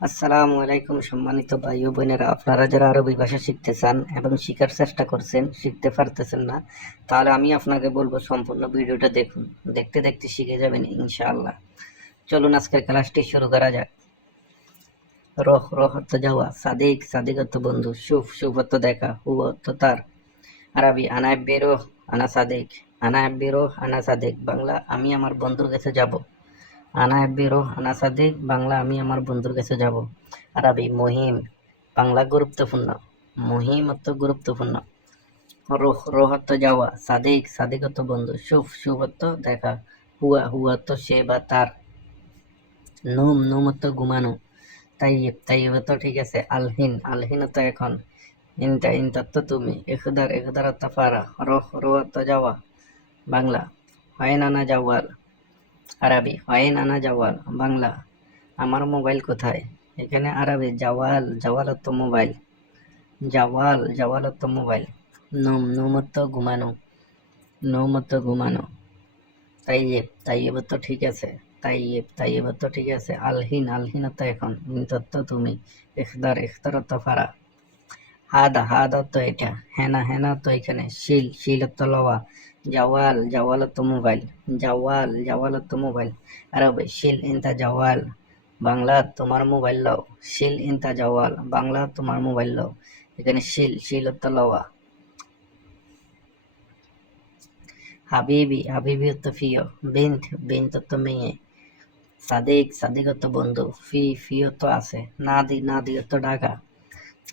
আসসালামু আলাইকুম সম্মানিত ভাই ও বোনেরা। আপনারা যারা আরবি ভাষা শিখতে চান এবং শেখার চেষ্টা করছেন, শিখতে পারতেছেন না, তাহলে আমি আপনাকে বলব সম্পূর্ণ ভিডিওটা দেখুন। দেখতে দেখতে শিখে যাবেন ইনশাআল্লাহ। চলুন আজকের ক্লাসটি শুরু করা যাক। রহ রহ অর্থ যাওয়া। সাদিক সাদিক অর্থ বন্ধু। সুফ শুভ অর্থ দেখা। হু অর্থ তার। আরবি, আনা বেরো আনা সাদিক। আনা বেরোহ আনা সাদিক। বাংলা, আমি আমার বন্ধুর কাছে যাব। আনা বেরো আনা সাদিক, বাংলা আমি আমার বন্ধুর কাছে যাব। আরবি, মহিম, বাংলা গুরুত্বপূর্ণ। মহিম অর্থ গুরুত্বপূর্ণ। রোহ রোহ অর্থ যাওয়া, সাদিক সাদিক অর্থ বন্ধু শুভ শুভ অর্থ দেখা, হুয়া হুয়া অর্থ সে বা তার। নুম নুম অর্থ ঘুমানো তাইব তাইব অর্থ ঠিক আছে, আলহিন আলহিন অর্থ এখন। ইনটা ইনটা অর্থ তুমি একদার একদার অর্থ ফারা। রোহ রোহ যাওয়া, বাংলা হয় নানা যাওয়াল আরবি, হয় নানা জাওয়াল, বাংলা। আমার মোবাইল কোথায়? এখানে আরবি, জাওয়াল জাওয়াল অর্থ মোবাইল। জাওয়াল জাওয়াল অর্থ মোবাইল। নুম নুম অর্থ ঘুমানো। নুম অর্থ ঘুমানো। তাইয়েব তাইয়েব অর্থ ঠিক আছে। তাইয়েব তাইয়েব অর্থ ঠিক আছে। আলহিন আলহিন অর্থ এখন। তত্ত্ব তুমি। ইখদার ইখতার অর্থ ফারা। হাদা, হাদ তো এটা। হেনা হেনা তো এখানে। শিল শিল অর্থ লওয়া। জাওয়াল জাওয়াল অর্থ মোবাইল। জাওয়াল জাওয়াল অর্থ মোবাইল। আরবে শিল ইনতা জাওয়াল। বাংলা তোমার মোবাইল লও। শিল ইনতা জাওয়াল। বাংলা তোমার মোবাইল লও। এখানে শিল শিল অর্থ লওয়া। হাবিবি হাবিবি তো ফিও বিন্ত বিন্ত অর্থ মেয়ে। সাদিক সাদিক অর্থ বন্ধু। ফি ফি তো আছে। নাদি নাদি তো ঢাকা।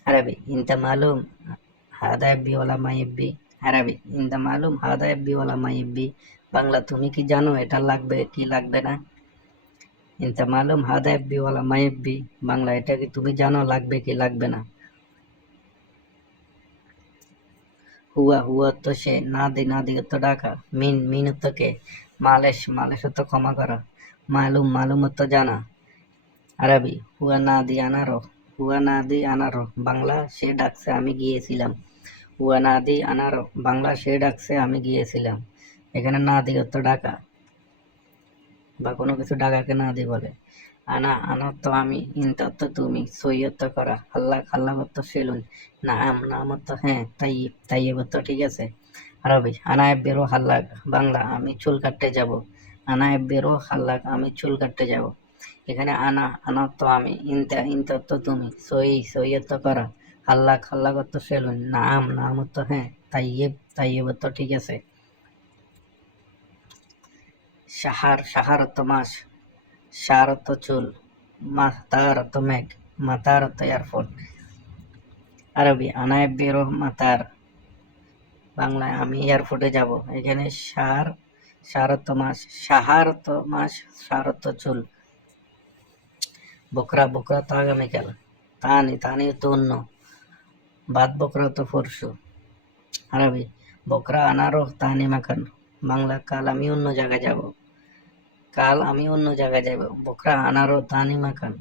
আরবি ইনতা মালুম হাদা এব্বি ওলা মাইব্বি আরবি ইনতা মালুম হাদা এব্বি ওলা মাইব্বি বাংলা তুমি কি জানো এটা লাগবে কি লাগবে না ইনতা মালুম হাদা এব্বি ওলা মাইব্বি বাংলা এটা কি তুমি জানো লাগবে কি লাগবে না হুয়া হুয়া তো সে না দি না দি তো ডাকা মিন মিন তো কে মালেশ মালেশ তো ক্ষমা করা মালুম মালুম তো জানা আরবি হুয়া না দি আনারো হুয়া না দি আনারো, বাংলা সে ডাকছে আমি গিয়েছিলাম। হুয়া না দি আনারো, বাংলা সে ডাকছে আমি গিয়েছিলাম। এখানে না দি তো ডাকা। বা কোনো কিছু ডাকাকে না দি বলে। আনা আনা তো আমি ইনতা তো তুমি সৈয়ত করা, আল্লাহ আল্লাহ তো সেলুন। নাম নাম তো হ্যাঁ তাই তাই তো ঠিক আছে। আরবি, আনা বেরো হাল্লাক, বাংলা, আমি চুল কাটতে যাব। আনা বেরো হাল্লাক, আমি চুল কাটতে যাব। এখানে আনা আনা তো আমি, ইনতা ইনতা তো তুমি, সই সৈয়ত করা। হাল্লাক হাল্লাক তো সেলুন নাম নাম তো হ্যাঁ তাইয়েব তাইয়েব তো ঠিক আছে। সাহার সাহার তো মাস সার তো চুল, মাতার তো মেঘ, মাতার তো এয়ারপোর্ট আরবি, আনায় বেরো মাতার। বাংলায় আমি এয়ারপোর্টে যাব। এখানে সার সারত মাস সাহার তো মাস সারত চুল। বকরা বকরা তো আগামীকাল তানি তানি তো অন্য। বাদ বকরা তো পরশু আরবি, বকরা আনারো তানি মাখান। বাংলা, কাল আমি অন্য জায়গায় যাব। কাল আমি অন্য জায়গায় যাব। বকরা আনারো তানি মাখান।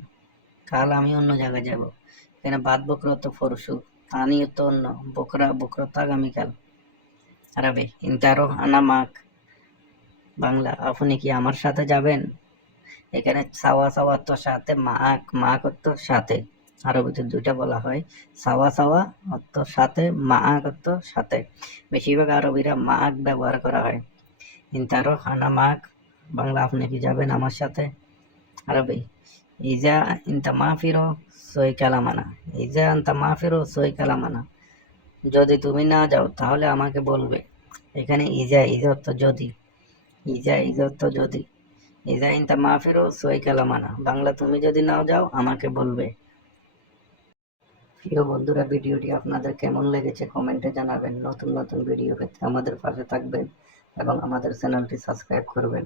কাল আমি অন্য জায়গায় যাব। এখানে বাদ বকরা তো পরশু তানি তো অন্য। বকরা বকরা তো আগামীকাল আরবে, ইন্তারো আনা মাক বাংলা, আপনি কি আমার সাথে যাবেন? এখানে সাওয়া সাওয়া তো সাথে মাক মাক অর্থ সাথে। আরবিতে দুইটা বলা হয়, সাওয়া সাওয়া অর্থ সাথে মাক অর্থ সাথে। বেশিরভাগ আরবিরা মাক ব্যবহার করা হয়। ইন্তারো আনা মাক বাংলা আপনি কি যাবেন আমার সাথে? আরবি, ইজা ইনতা মাফিরো সই কালামানা, ইজা আন্তা মাফিরো সই কালামানা। যদি তুমি না যাও, তাহলে আমাকে বলবে। এখানে ইজা ইজা অর্থ যদি। ইজা ইজা অর্থ যদি। ইজা ইনতা মাফিরো সোয়াই কালামানা। বাংলা তুমি যদি নাও যাও, আমাকে বলবে। প্রিয় বন্ধুরা, ভিডিওটি আপনাদের কেমন লেগেছে কমেন্টে জানাবেন। নতুন নতুন ভিডিও পেতে আমাদের পাশে থাকবেন এবং আমাদের চ্যানেলটি সাবস্ক্রাইব করবেন।